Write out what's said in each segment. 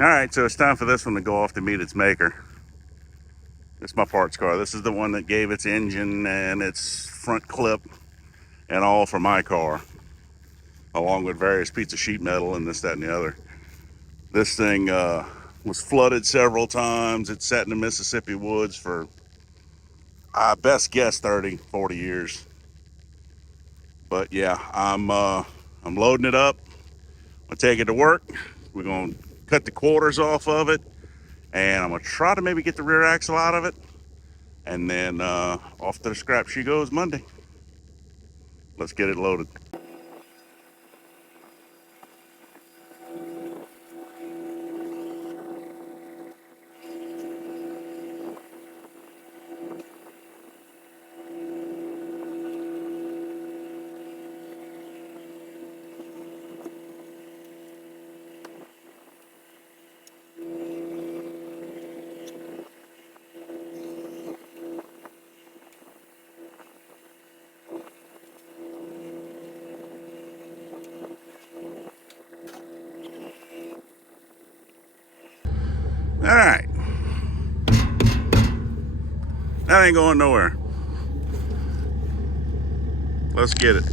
All right, so it's time for this one to go off to meet its maker. It's my parts car. This is the one that gave its engine and its front clip and all for my car, along with various pieces of sheet metal and this, that, and the other. This thing was flooded several times. It sat in the Mississippi woods for, I best guess, 30, 40 years. But yeah, I'm loading it up. I'll take it to work. We're gonna cut the quarters off of it, and I'm gonna try to maybe get the rear axle out of it, and then off to the scrap she goes Monday. Let's get it loaded. All right, that ain't going nowhere. Let's get it.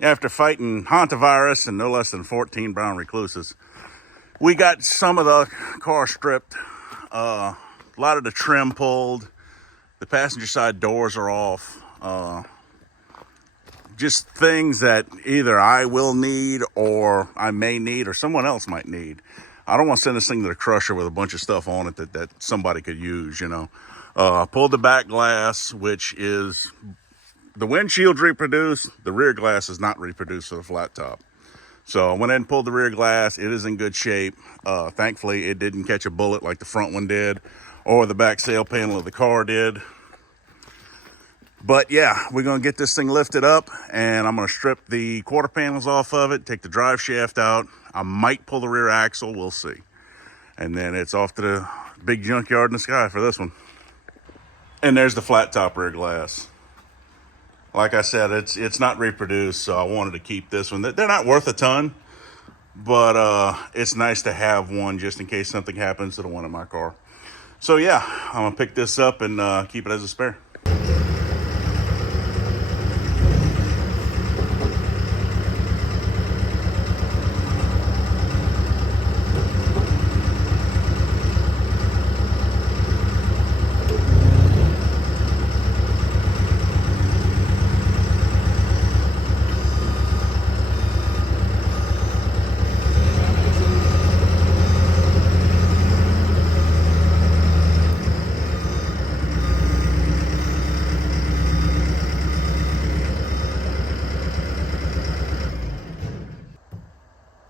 After fighting hantavirus and no less than 14 brown recluses, we got some of the car stripped. A lot of the trim pulled. The passenger side doors are off. Just things that either I will need or I may need or someone else might need. I don't want to send this thing to the crusher with a bunch of stuff on it that somebody could use, you know. Pulled the back glass, which is the windshield's reproduced. The rear glass is not reproduced for the flat top. So I went ahead and pulled the rear glass. It is in good shape. Thankfully, it didn't catch a bullet like the front one did or the back sail panel of the car did. But yeah, we're going to get this thing lifted up, and I'm going to strip the quarter panels off of it, take the drive shaft out. I might pull the rear axle. We'll see. And then it's off to the big junkyard in the sky for this one. And there's the flat top rear glass. Like I said, it's not reproduced, so I wanted to keep this one. They're not worth a ton, but it's nice to have one just in case something happens to the one in my car. So yeah, I'm going to pick this up and keep it as a spare.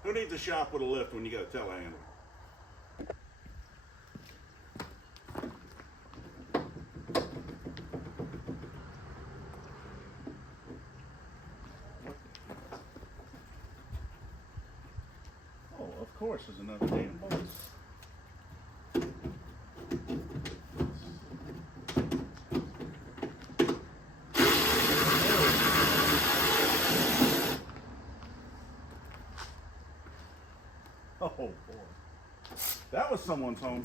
Who needs a shop with a lift when you got a telehandler? Oh, of course, there's another damn bolt. Oh boy, that was someone's home.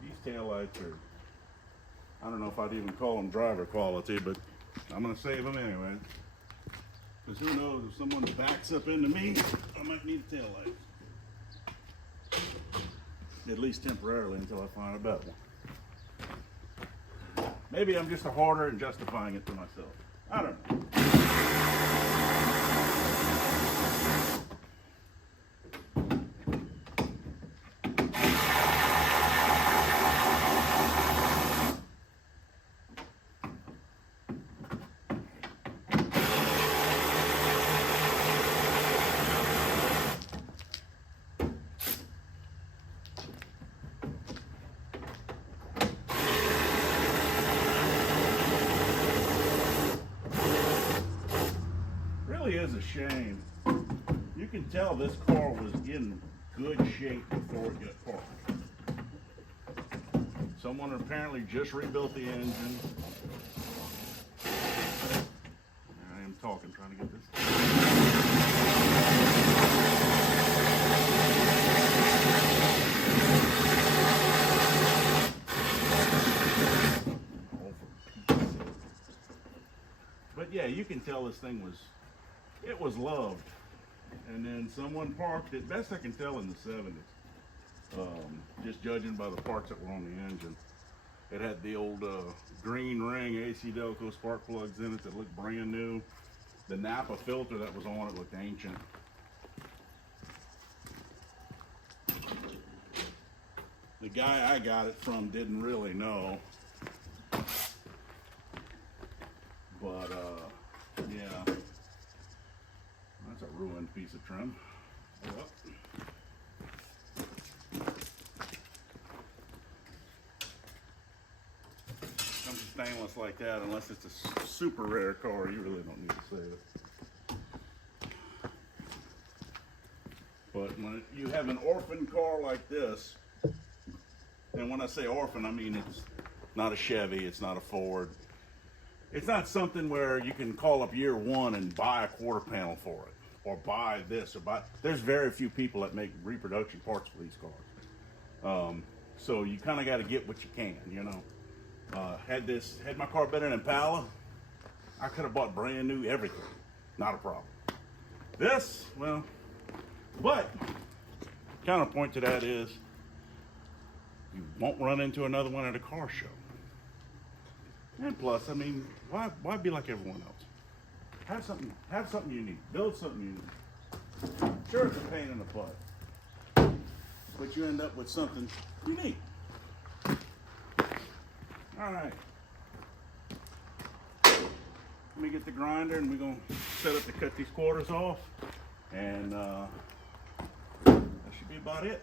These taillights are, I don't know if I'd even call them driver quality, but I'm gonna save them anyway. Because who knows, if someone backs up into me, I might need a taillight. At least temporarily until I find a better one. Maybe I'm just a hoarder and justifying it to myself. I don't know. Really is a shame. You can tell this car was in good shape before it got parked. Someone apparently just rebuilt the engine. I am talking, trying to get this. you can tell this thing was loved. And then someone parked it, best I can tell, in the 70s. Just judging by the parts that were on the engine. It had the old green ring AC Delco spark plugs in it that looked brand new. The Napa filter that was on it looked ancient. The guy I got it from didn't really know. But yeah, that's a ruined piece of trim. Yep. Comes stainless like that, unless it's a super rare car, you really don't need to save it. But when you have an orphan car like this, and when I say orphan, I mean it's not a Chevy, it's not a Ford. It's not something where you can call up year one and buy a quarter panel for it, or buy this, or buy. There's very few people that make reproduction parts for these cars. So you kind of got to get what you can, you know. Had my car been an Impala, I could have bought brand new everything, not a problem. This, well, but counterpoint to that is you won't run into another one at a car show. And plus, I mean, why be like everyone else? Have something unique. Build something unique. Sure, it's a pain in the butt, but you end up with something unique. All right. Let me get the grinder, and we're gonna set up to cut these quarters off, and that should be about it.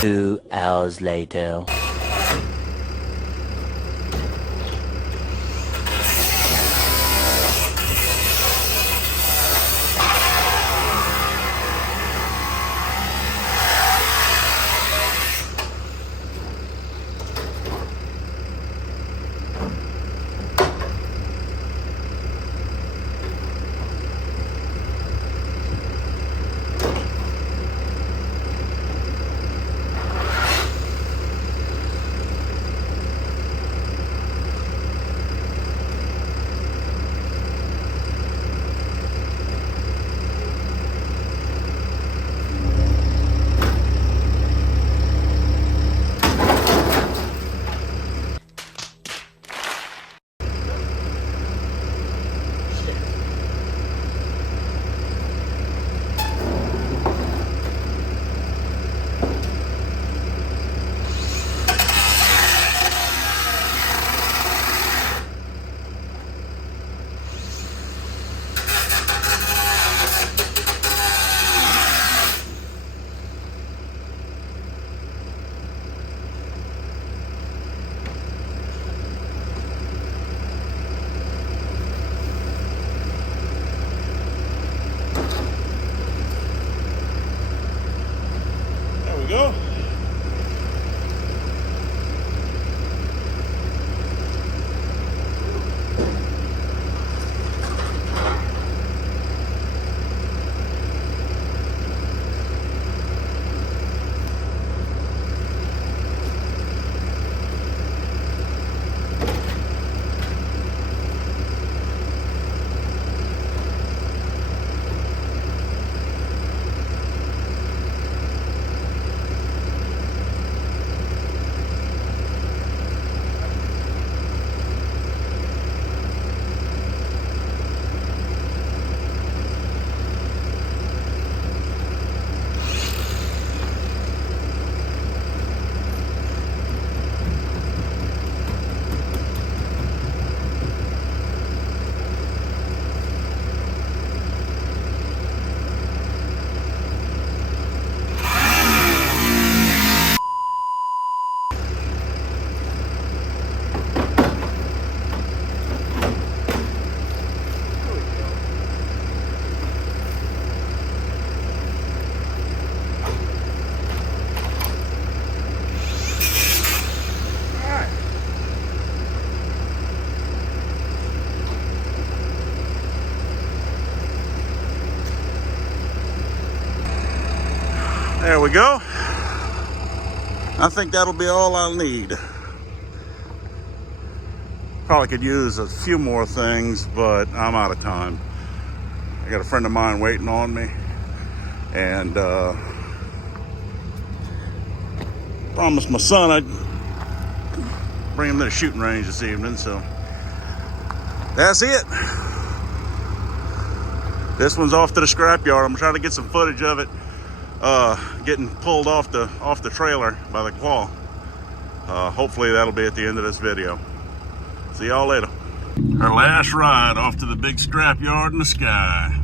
Two hours later. Go. There we go. I think that'll be all I'll need. Probably could use a few more things, but I'm out of time. I got a friend of mine waiting on me, and promised my son I'd bring him to the shooting range this evening, so that's it. This one's off to the scrapyard. I'm trying to get some footage of it getting pulled off the trailer by the claw. Hopefully that'll be at the end of this video. See y'all later. Our last ride off to the big scrapyard in the sky.